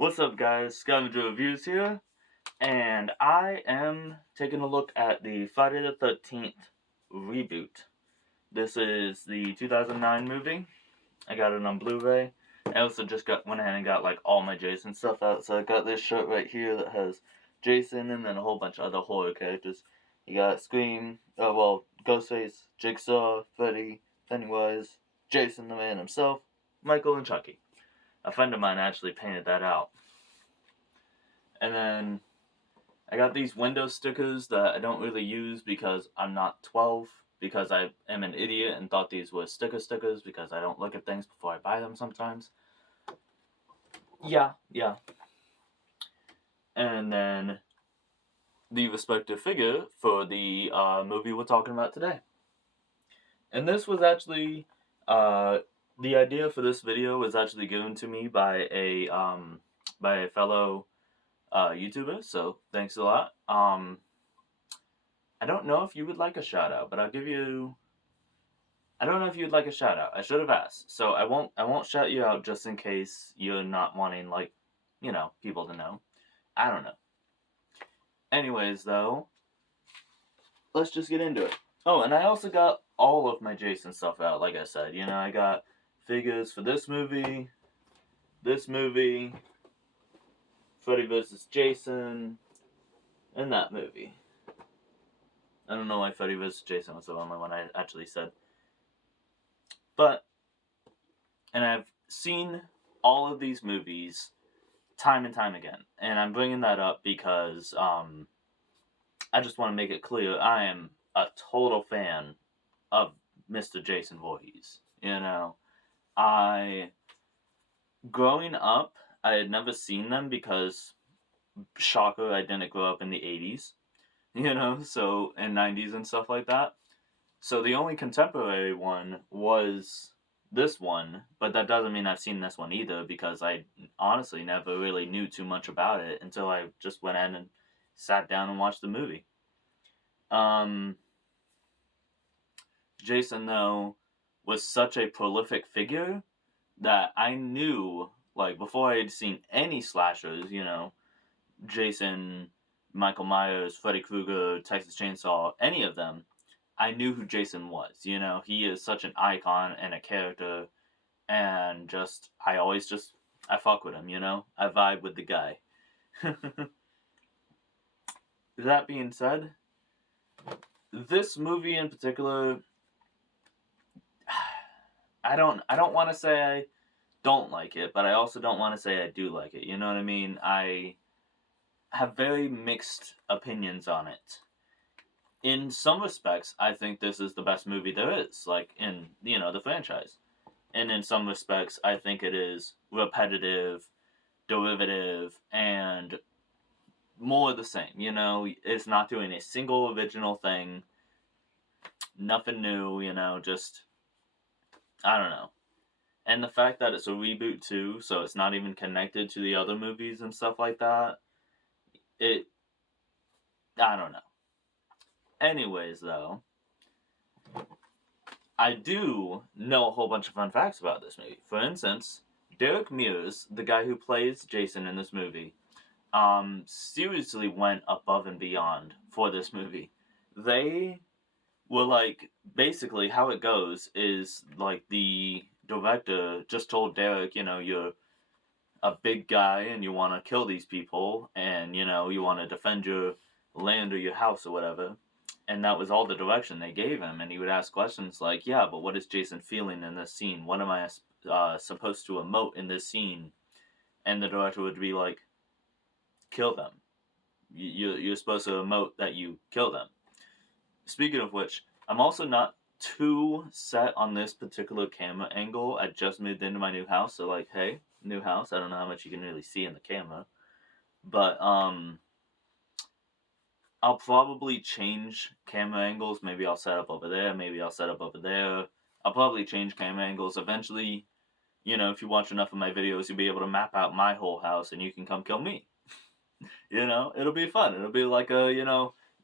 What's up, guys? Scavenger Reviews here, and I am taking a look at the Friday the 13th reboot. This is the 2009 movie. I got it on Blu-ray. I also just went ahead and got like all my Jason stuff out, so I got this shirt right here that has Jason and then a whole bunch of other horror characters. You got Scream, Ghostface, Jigsaw, Freddy, Pennywise, Jason the man himself, Michael, and Chucky. A friend of mine actually painted that out. And then I got these window stickers that I don't really use because I'm not 12, because I am an idiot and thought these were stickers because I don't look at things before I buy them sometimes. Yeah. And then the respective figure for the movie we're talking about today. And this was actually, the idea for this video was actually given to me by a fellow YouTuber, so thanks a lot. I don't know if you would like a shout out, but I'll give you. I don't know if you'd like a shout out. I should have asked, so I won't shout you out just in case you're not wanting people to know. I don't know. Anyways, though, let's just get into it. Oh, and I also got all of my Jason stuff out. Like I said, I got figures for this movie, Freddy vs. Jason, and that movie. I don't know why Freddy vs. Jason was the only one I actually said. And I've seen all of these movies time and time again. And I'm bringing that up because I just want to make it clear I am a total fan of Mr. Jason Voorhees. Growing up, I had never seen them because, shocker, I didn't grow up in the 80s. So, and 90s and stuff like that. So the only contemporary one was this one, but that doesn't mean I've seen this one either, because I honestly never really knew too much about it until I just went in and sat down and watched the movie. Jason, though, was such a prolific figure that I knew, before I had seen any slashers, Jason, Michael Myers, Freddy Krueger, Texas Chainsaw, any of them, I knew who Jason was. He is such an icon and a character, and I fuck with him, I vibe with the guy. That being said, this movie in particular, I don't want to say I don't like it, but I also don't want to say I do like it. You know what I mean? I have very mixed opinions on it. In some respects, I think this is the best movie there is, in, the franchise. And in some respects, I think it is repetitive, derivative, and more of the same. It's not doing a single original thing, nothing new, just, I don't know. And the fact that it's a reboot too, so it's not even connected to the other movies and stuff like that, I don't know. Anyways, though, I do know a whole bunch of fun facts about this movie. For instance, Derek Mears, the guy who plays Jason in this movie, seriously went above and beyond for this movie. They were basically how it goes is the director just told Derek, you're a big guy and you want to kill these people and, you want to defend your land or your house or whatever. And that was all the direction they gave him. And he would ask questions like, yeah, but what is Jason feeling in this scene? What am I supposed to emote in this scene? And the director would be like, kill them. You're supposed to emote that you kill them. Speaking of which, I'm also not too set on this particular camera angle. I just moved into my new house, so hey, new house. I don't know how much you can really see in the camera. But, I'll probably change camera angles. Maybe I'll set up over there. Maybe I'll set up over there. I'll probably change camera angles. Eventually, if you watch enough of my videos, you'll be able to map out my whole house and you can come kill me. It'll be fun. It'll be like a,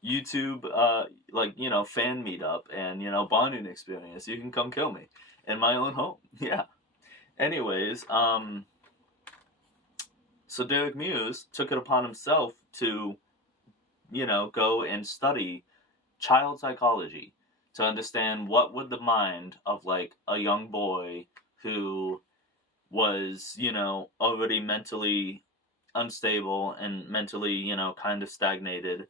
YouTube, fan meetup and, bonding experience. You can come kill me in my own home. Yeah. Anyways, So Derek Muse took it upon himself to, go and study child psychology to understand what would the mind of like a young boy who was, already mentally unstable and mentally, kind of stagnated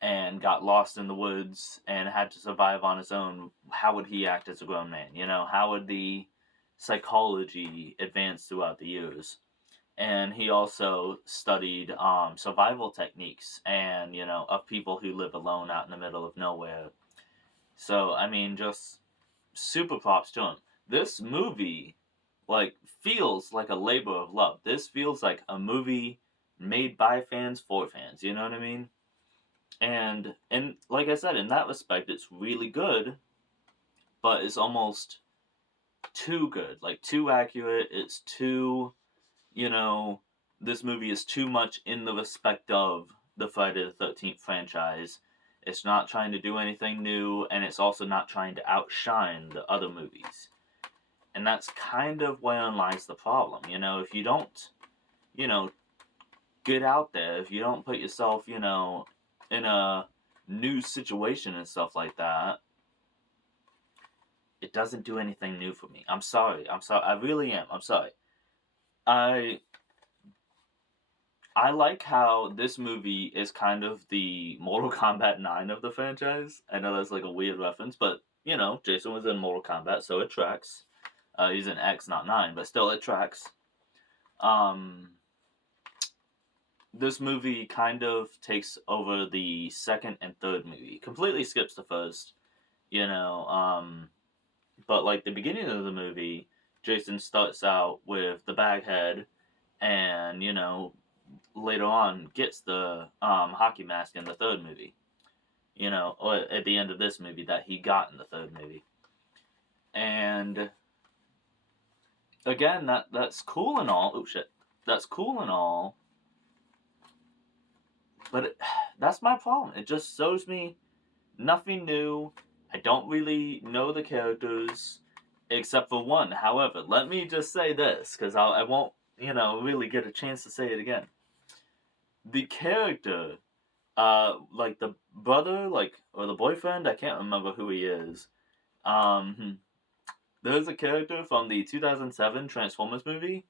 and got lost in the woods and had to survive on his own. How would he act as a grown man? How would the psychology advance throughout the years? And he also studied survival techniques and, of people who live alone out in the middle of nowhere. So, I mean, just super props to him. This movie, like, feels like a labor of love. This feels like a movie made by fans for fans, you know what I mean? And like I said, in that respect, it's really good, but it's almost too good, like too accurate. It's too, you know, this movie is too much in the respect of the Friday the 13th franchise. It's not trying to do anything new, and it's also not trying to outshine the other movies. And that's kind of wherein lies the problem. If you don't, get out there, if you don't put yourself, in a new situation and stuff like that, it doesn't do anything new for me. I'm sorry. I really am. I'm sorry. I like how this movie is kind of the Mortal Kombat 9 of the franchise. I know that's like a weird reference, but, Jason was in Mortal Kombat, so it tracks. He's in X, not 9, but still it tracks. This movie kind of takes over the second and third movie. Completely skips the first, but like the beginning of the movie, Jason starts out with the Baghead and, later on gets the hockey mask in the third movie. Or at the end of this movie that he got in the third movie. And again, that's cool and all. Oh shit. That's cool and all. But that's my problem. It just shows me nothing new. I don't really know the characters except for one. However, let me just say this, because I won't, really get a chance to say it again. The character, like the brother, or the boyfriend, I can't remember who he is. There's a character from the 2007 Transformers movie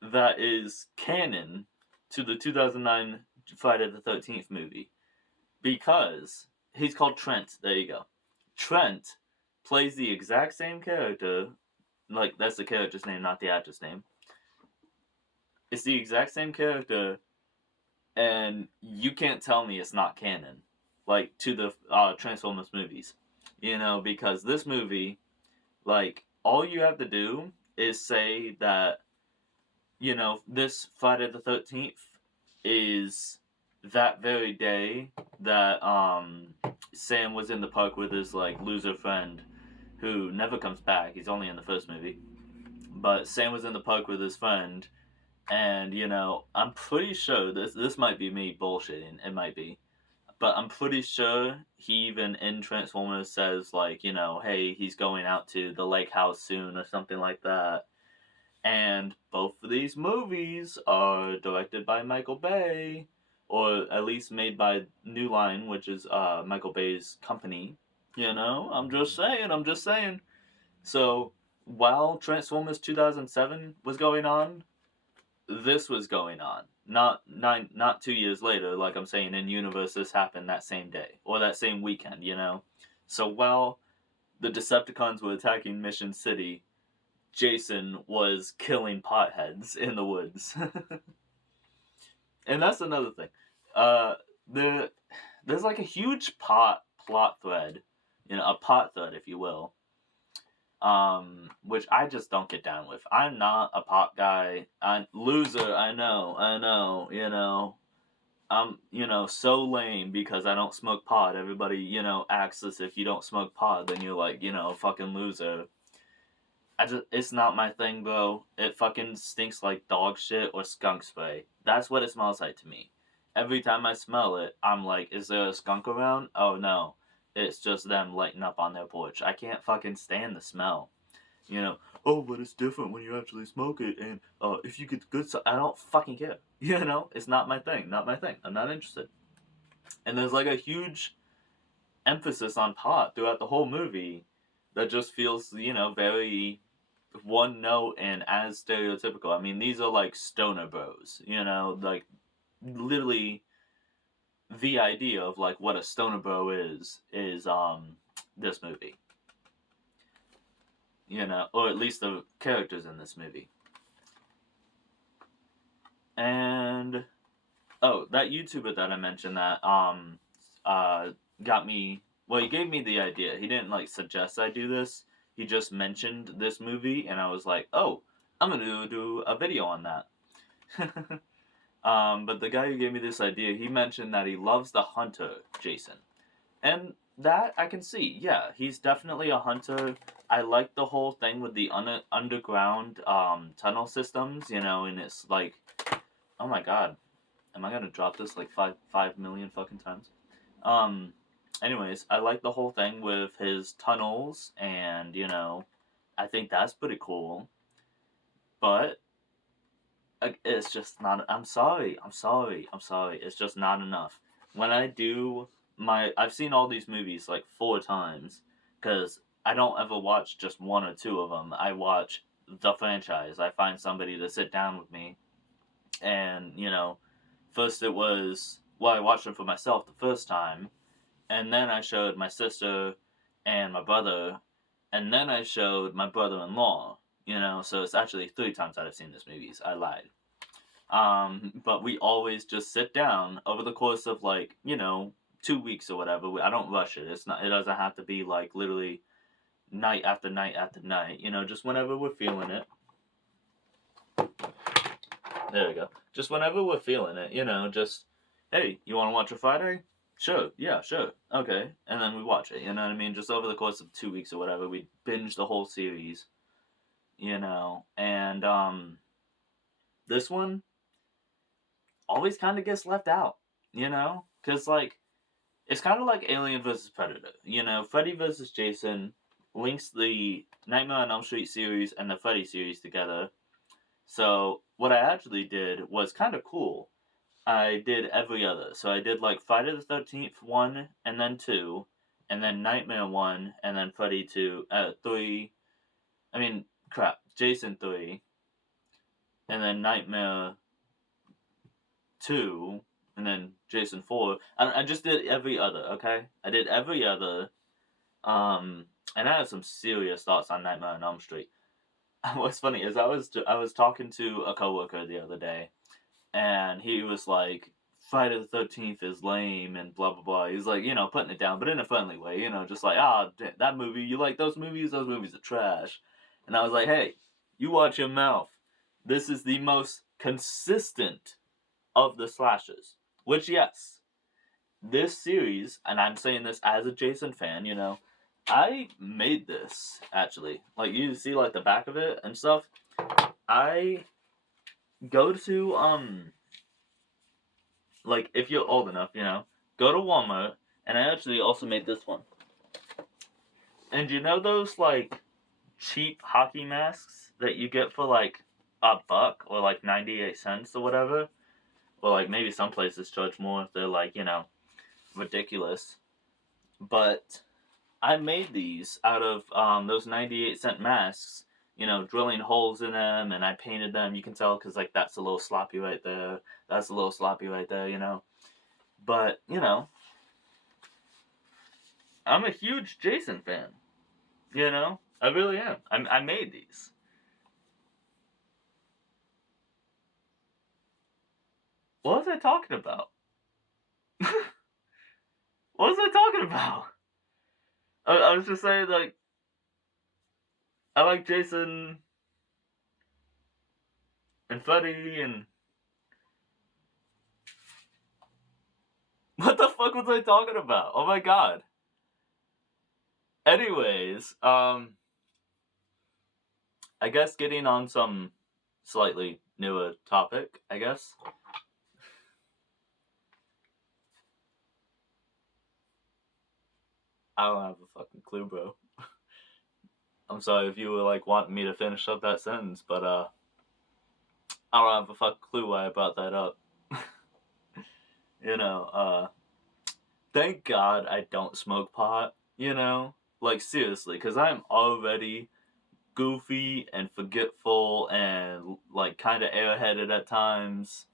that is canon to the 2009 Friday the 13th movie. Because he's called Trent. There you go. Trent plays the exact same character. Like, that's the character's name, not the actor's name. It's the exact same character, and you can't tell me it's not canon. Like, to the Transformers movies. Because this movie, like, all you have to do is say that, this Friday the 13th is that very day that Sam was in the park with his like loser friend who never comes back. He's only in the first movie. But Sam was in the park with his friend, and I'm pretty sure this might be me bullshitting. It might be. But I'm pretty sure he even in Transformers says like, hey, he's going out to the lake house soon or something like that. And both of these movies are directed by Michael Bay, or at least made by New Line, which is Michael Bay's company. I'm just saying. So, while Transformers 2007 was going on, this was going on. Not 2 years later, like I'm saying, in universe, this happened that same day, or that same weekend, So while the Decepticons were attacking Mission City, Jason was killing potheads in the woods. And that's another thing. There's like a huge plot thread, a pot thread, if you will, which I just don't get down with. I'm not a pot guy. I'm loser. I know. I'm, so lame because I don't smoke pot. Everybody, acts as if you don't smoke pot, then you're like, a fucking loser. It's not my thing, bro. It fucking stinks like dog shit or skunk spray. That's what it smells like to me. Every time I smell it, I'm like, is there a skunk around? Oh no. It's just them lighting up on their porch. I can't fucking stand the smell. You know, oh, but it's different when you actually smoke it, and if you get good stuff, I don't fucking care. You know, it's not my thing. Not my thing. I'm not interested. And there's like a huge emphasis on pot throughout the whole movie that just feels, you know, very one note and as stereotypical. I mean, these are like stoner bros, you know, like literally the idea of like what a stoner bro is this movie, you know, or at least the characters in this movie. And oh, that YouTuber that I mentioned that got me, well, he gave me the idea. He didn't like suggest I do this. He just mentioned this movie and I was like, "Oh, I'm going to do a video on that." But the guy who gave me this idea, he mentioned that he loves the hunter, Jason. And that I can see. Yeah, he's definitely a hunter. I like the whole thing with the underground tunnel systems, you know, and it's like, oh my god, am I gonna drop this like 5 million fucking times? Um, anyways, I like the whole thing with his tunnels, and you know, I think that's pretty cool. But it's just not. I'm sorry. I'm sorry. I'm sorry. It's just not enough. When I do I've seen all these movies like 4 times, because I don't ever watch just one or two of them. I watch the franchise. I find somebody to sit down with me, and you know, first it was, well, I watched it for myself the first time, and then I showed my sister and my brother, and then I showed my brother-in-law. You know, so it's actually 3 times that I've seen this movies. I lied. But we always just sit down over the course of like, you know, 2 weeks or whatever. I don't rush it. It's not. It doesn't have to be like literally night after night after night. You know, just whenever we're feeling it. There we go. Just whenever we're feeling it. You know, just hey, you want to watch a Friday? Sure. Yeah. Sure. Okay. And then we watch it. You know what I mean? Just over the course of 2 weeks or whatever, we binge the whole series. You know, and this one always kind of gets left out. You know, because like it's kind of like Alien versus Predator. You know, Freddy versus Jason links the Nightmare on Elm Street series and the Freddy series together. So what I actually did was kind of cool. I did every other. So I did like Friday the 13th 1 and then 2, and then Nightmare 1, and then Freddy 2, 3. I mean, crap, Jason 3, and then Nightmare 2, and then Jason 4. I just did every other, okay? I did every other. And I have some serious thoughts on Nightmare on Elm Street. What's funny is I was talking to a coworker the other day, and he was like, "Friday the 13th is lame," and blah blah blah. He's like, you know, putting it down, but in a friendly way, you know, just like, that movie, you like those movies? Those movies are trash. And I was like, hey, you watch your mouth. This is the most consistent of the slashes. Which, yes, this series, and I'm saying this as a Jason fan, you know, I made this actually. Like you see like the back of it and stuff. I go to like if you're old enough, you know, go to Walmart, and I actually also made this one. And you know those like cheap hockey masks that you get for like $1 or like 98 cents or whatever? Or like maybe some places charge more if they're like, you know, ridiculous. But I made these out of those 98-cent masks, you know, drilling holes in them, and I painted them. You can tell because, like, that's a little sloppy right there. That's a little sloppy right there, you know. But, you know, I'm a huge Jason fan, you know. I really am. I made these. What was I talking about? What was I talking about? I was just saying, like, I like Jason and Freddy and... What the fuck was I talking about? Oh my god. Anyways, I guess getting on some slightly newer topic, I guess. I don't have a fucking clue, bro. I'm sorry if you were like wanting me to finish up that sentence, but I don't have a fuck clue why I brought that up. You know, thank God I don't smoke pot, you know? Like, seriously, because I'm already goofy and forgetful and, like, kind of airheaded at times.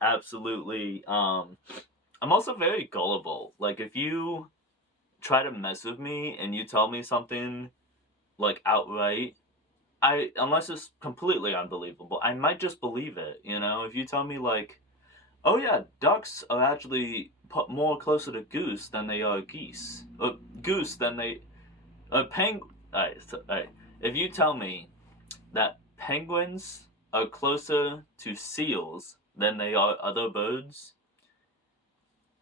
Absolutely. I'm also very gullible. Like, if you try to mess with me and you tell me something, like, outright, unless it's completely unbelievable, I might just believe it, you know? If you tell me, like, oh yeah, ducks are actually put more closer to goose than they are geese. Or goose than they... Alright, alright. If you tell me that penguins are closer to seals than they are other birds,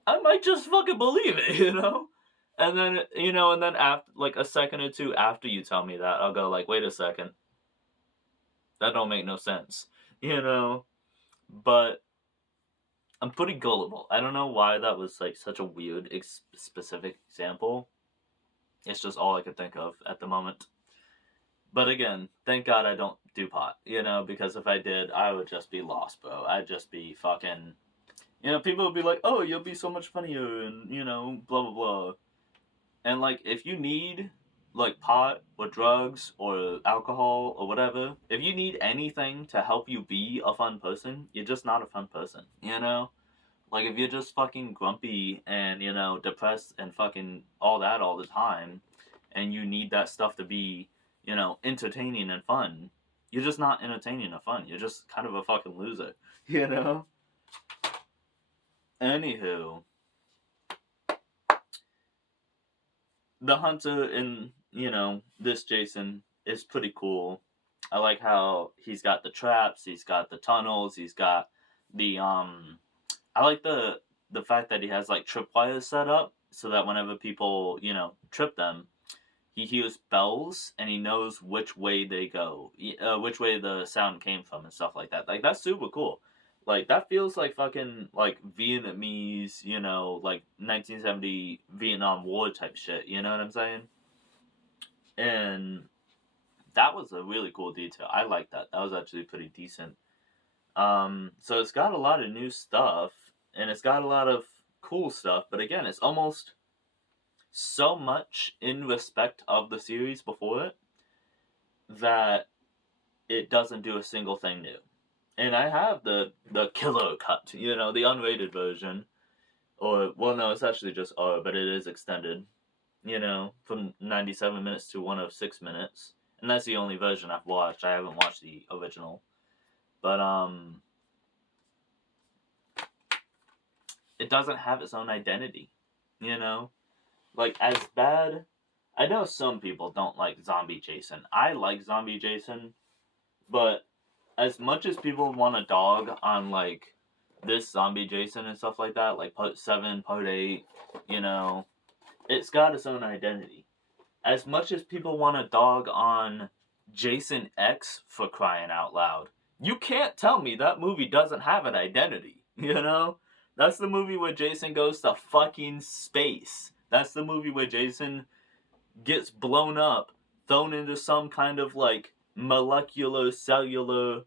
I might just fucking believe it, you know? And then, after, like, a second or two after you tell me that, I'll go like, wait a second. That don't make no sense, you know? But I'm pretty gullible. I don't know why that was like such a weird specific example. It's just all I could think of at the moment. But again, thank God I don't do pot, you know, because if I did, I would just be lost, bro. I'd just be fucking, people would be like, oh, you'll be so much funnier and, blah, blah, blah. And like, if you need like pot or drugs or alcohol or whatever, if you need anything to help you be a fun person, you're just not a fun person, you know? Like, if you're just fucking grumpy and, depressed and fucking all that all the time, and you need that stuff to be, entertaining and fun, you're just not entertaining or fun. You're just kind of a fucking loser, you know? Anywho, the hunter in, this Jason is pretty cool. I like how he's got the traps, he's got the tunnels, he's got the, I like the fact that he has like tripwires set up so that whenever people, trip them, he hears bells and he knows which way they go, which way the sound came from and stuff like that. Like, that's super cool. Like, that feels like fucking like Vietnamese, like 1970 Vietnam War type shit, you know what I'm saying? And that was a really cool detail. I like that. That was actually pretty decent. So it's got a lot of new stuff, and it's got a lot of cool stuff, but again, it's almost so much in respect of the series before it that it doesn't do a single thing new. And I have the killer cut, the unrated version, or, well, no, it's actually just R, but it is extended, from 97 minutes to 106 minutes, and that's the only version I've watched. I haven't watched the original, but, it doesn't have its own identity, Like, as bad... I know some people don't like Zombie Jason. I like Zombie Jason, but as much as people want a dog on, like, this Zombie Jason and stuff like that, like Part 7, Part 8, it's got its own identity. As much as people want a dog on Jason X, for crying out loud, you can't tell me that movie doesn't have an identity, That's the movie where Jason goes to fucking space. That's the movie where Jason gets blown up, thrown into some kind of, like, molecular, cellular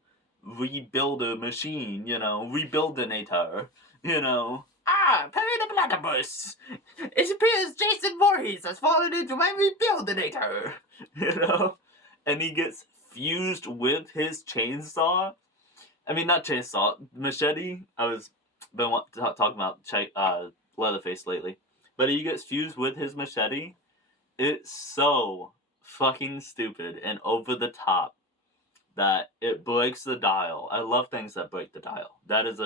rebuilder machine, rebuildinator, Perry the Platypus! It appears Jason Voorhees has fallen into my rebuildinator, And he gets fused with his chainsaw. I mean, not chainsaw, machete. I was been talking about Leatherface lately. But he gets fused with his machete. It's so fucking stupid and over the top that it breaks the dial. I love things that break the dial. That is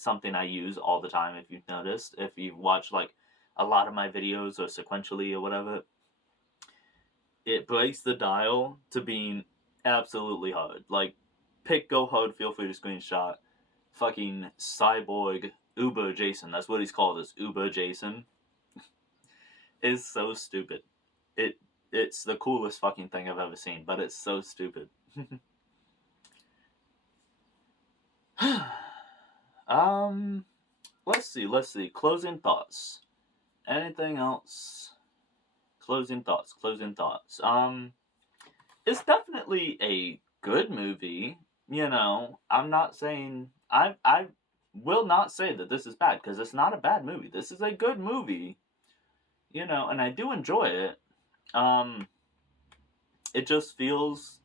something I use all the time, if you've noticed. If you've watched, like, a lot of my videos or sequentially or whatever, it breaks the dial to being absolutely hard. Like, go hard, feel free to screenshot fucking cyborg Uber Jason. That's what he's called, is Uber Jason. It's so stupid. It's the coolest fucking thing I've ever seen, but it's so stupid. Let's see. Closing thoughts. Anything else? Closing thoughts. it's definitely a good movie. You know, I'm not saying I will not say that this is bad because it's not a bad movie. This is a good movie. You know, and I do enjoy it. Um, it just feels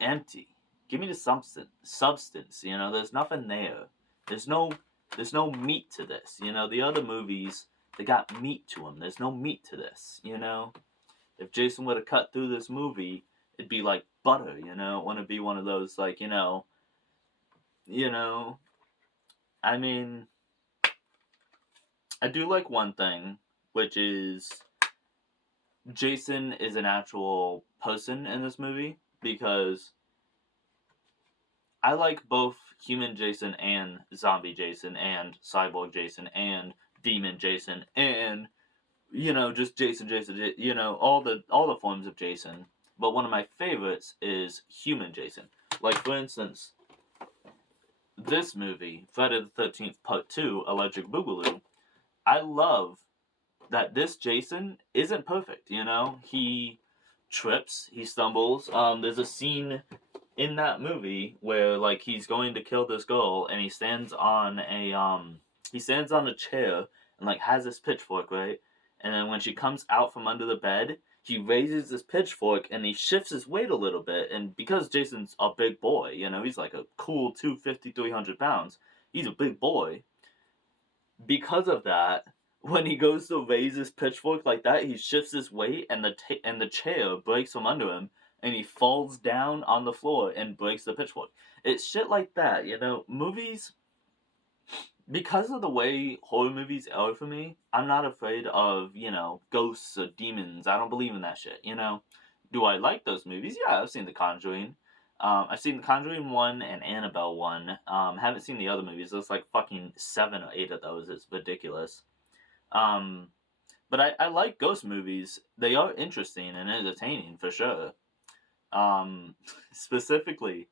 empty. Give me the substance. Substance. You know, there's nothing there. There's no there's no meat to this. You know, the other movies they got meat to them. There's no meat to this. You know, if Jason would have cut through this movie, it'd be like butter. You know, it wouldn't be one of those like you know. I mean, I do like one thing, which is Jason is an actual person in this movie because I like both human Jason and zombie Jason and cyborg Jason and demon Jason and just Jason, all the forms of Jason. But one of my favorites is human Jason. Like for instance, this movie, Friday the 13th Part 2, Electric Boogaloo, I love that this Jason isn't perfect, He trips, he stumbles. There's a scene in that movie where like he's going to kill this girl and he stands on a chair and like has this pitchfork, right? And then when she comes out from under the bed, he raises this pitchfork and he shifts his weight a little bit, and because Jason's a big boy, he's like a cool 250, 300 pounds. He's a big boy. Because of that, when he goes to raise his pitchfork like that, he shifts his weight and the chair breaks from under him and he falls down on the floor and breaks the pitchfork. It's shit like that, movies, because of the way horror movies are for me, I'm not afraid of, ghosts or demons. I don't believe in that shit, Do I like those movies? Yeah, I've seen The Conjuring. I've seen The Conjuring 1 and Annabelle 1. Haven't seen the other movies. There's like fucking 7 or 8 of those. It's ridiculous. But I like ghost movies. They are interesting and entertaining for sure. Specifically,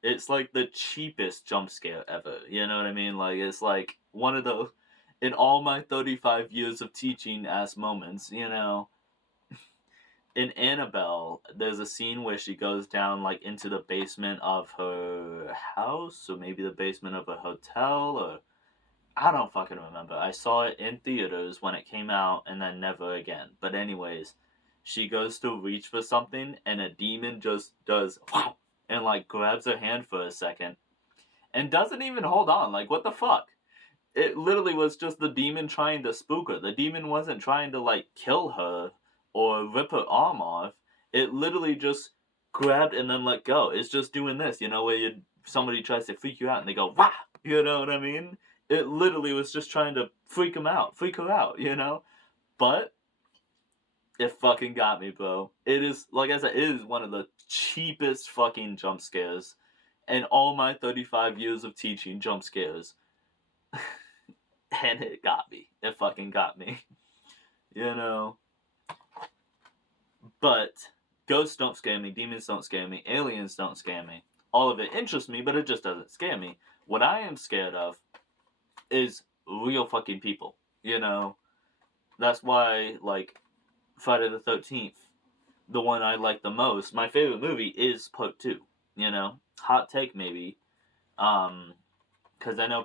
it's like the cheapest jump scare ever. You know what I mean? Like it's like one of those in all my 35 years of teaching ass moments. In Annabelle, there's a scene where she goes down like into the basement of her house, or maybe the basement of a hotel, or I don't fucking remember. I saw it in theaters when it came out and then never again. But anyways, she goes to reach for something and a demon just does wow and like grabs her hand for a second and doesn't even hold on. Like what the fuck? It literally was just the demon trying to spook her. The demon wasn't trying to like kill her or rip her arm off. It literally just grabbed and then let go. It's just doing this, where somebody tries to freak you out and they go, wah! You know what I mean? It literally was just trying to freak her out, But it fucking got me, bro. It is, like I said, it is one of the cheapest fucking jump scares. And all my 35 years of teaching jump scares. And it got me. It fucking got me. But ghosts don't scare me, demons don't scare me, aliens don't scare me. All of it interests me, but it just doesn't scare me. What I am scared of is real fucking people. That's why, like, Friday the 13th, the one I like the most, my favorite movie is Part 2. Hot take maybe. Because I know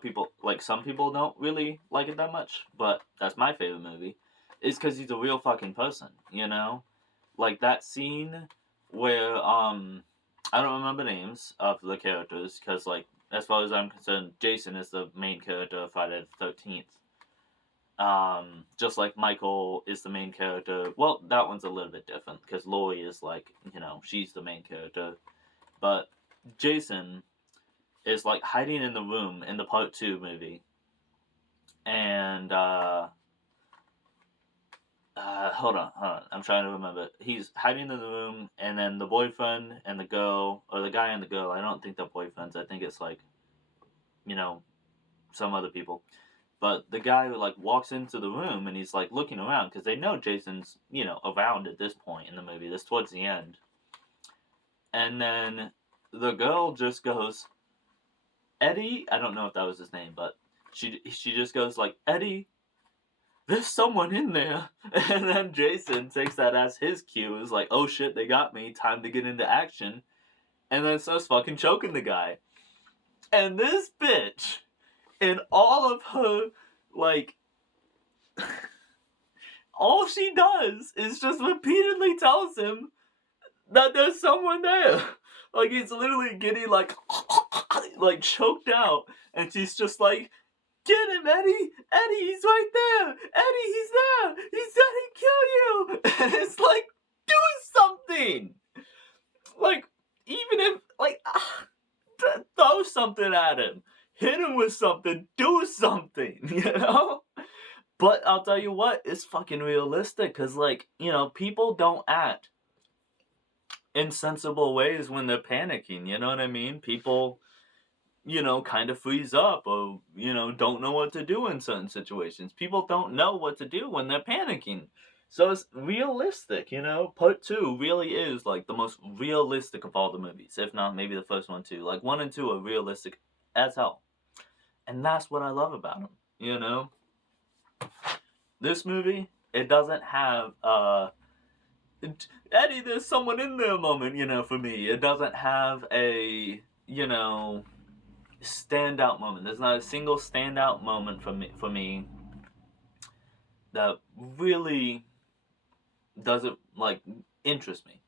some people don't really like it that much, but that's my favorite movie. Is because he's a real fucking person, Like that scene where, I don't remember names of the characters, because, like, as far as I'm concerned, Jason is the main character of Friday the 13th. Just like Michael is the main character. Well, that one's a little bit different, because Laurie is, like, she's the main character. But Jason is, like, hiding in the room in the Part 2 movie. And, hold on. I'm trying to remember. He's hiding in the room, and then the boyfriend and the girl, or the guy and the girl, I don't think they're boyfriends. I think it's like, some other people. But the guy who like walks into the room and he's like looking around because they know Jason's, around at this point in the movie. This towards the end. And then the girl just goes, Eddie, I don't know if that was his name, but she just goes like, Eddie. there's someone in there. And then Jason takes that as his cue. Is like, oh shit, they got me. Time to get into action. And then starts fucking choking the guy. And this bitch, in all of her, like, all she does is just repeatedly tells him that there's someone there. Like, he's literally getting, like choked out. And she's just like, get him, Eddie! Eddie, he's right there! Eddie, he's there! He's gonna kill you! And it's like, do something! Like, even if, like, throw something at him. Hit him with something. Do something, you know? But I'll tell you what, it's fucking realistic. Because, like, you know, people don't act in sensible ways when they're panicking. You know what I mean? People, you know, kind of freeze up or, you know, don't know what to do in certain situations. People don't know what to do when they're panicking. So it's realistic, you know? Part 2 really is, like, the most realistic of all the movies. If not, maybe the first one, too. Like, 1 and 2 are realistic as hell. And that's what I love about them, you know? This movie, it doesn't have, Eddie, there's someone in there moment, you know, for me. It doesn't have a, you know, standout moment. There's not a single standout moment for me that really doesn't, like, interest me.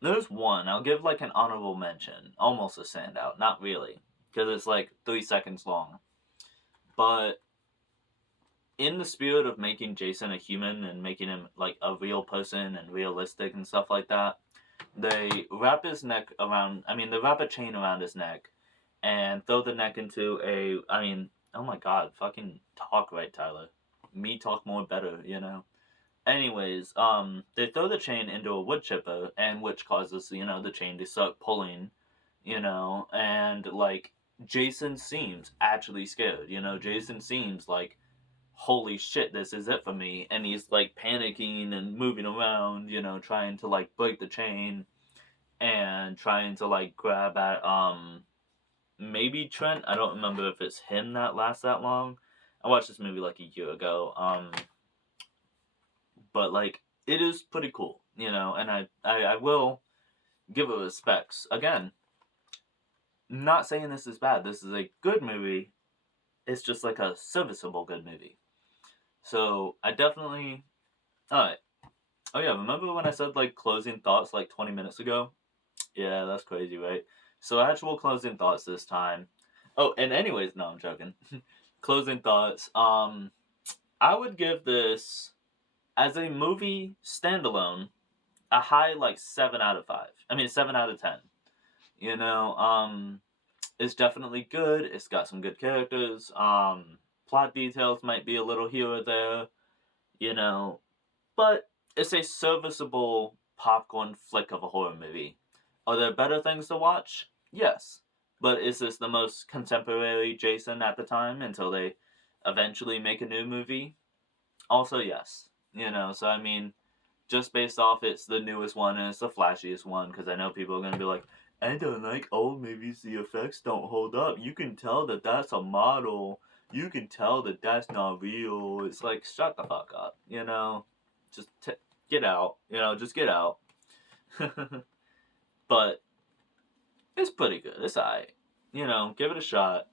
There's one. I'll give, like, an honorable mention. Almost a standout. Not really. Because it's, like, 3 seconds long. But in the spirit of making Jason a human and making him, like, a real person and realistic and stuff like that, they wrap his neck around... I mean, they wrap a chain around his neck and throw the neck into a... I mean, oh my god, fucking talk right, Tyler. Me talk more better, you know? Anyways, they throw the chain into a wood chipper, and which causes, you know, the chain to start pulling, you know, and, like, Jason seems actually scared, you know? Jason seems like, holy shit, this is it for me, and he's, like, panicking and moving around, you know, trying to, like, break the chain, and trying to, like, grab at, maybe Trent. I don't remember if it's him that lasts that long. I watched this movie like a year ago. But like it is pretty cool, you know, and I will give it respects. Again, not saying this is bad. This is a good movie. It's just like a serviceable good movie. So I definitely. Alright. Oh yeah, remember when I said like closing thoughts like 20 minutes ago? Yeah, that's crazy, right? So actual closing thoughts this time. Oh, and anyways, no, I'm joking. Closing thoughts. I would give this as a movie standalone a high like 7 out of 5. I mean 7 out of 10. You know, it's definitely good. It's got some good characters. Plot details might be a little here or there, you know, but it's a serviceable popcorn flick of a horror movie. Are there better things to watch? Yes. But is this the most contemporary Jason at the time until they eventually make a new movie? Also, yes. You know, so I mean, just based off it's the newest one and it's the flashiest one, because I know people are going to be like, I don't like old movies, the effects don't hold up. You can tell that that's a model. You can tell that that's not real. It's like, shut the fuck up, you know? Just get out, you know, just get out. But it's pretty good. It's alright. You know, give it a shot.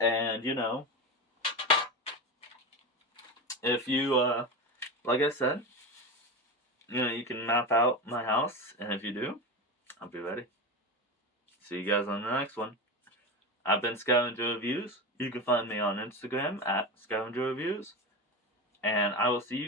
And, you know, if you, like I said, you know, you can map out my house, and if you do, I'll be ready. See you guys on the next one. I've been Scavenger Reviews. You can find me on Instagram at Scavenger Reviews. And I will see you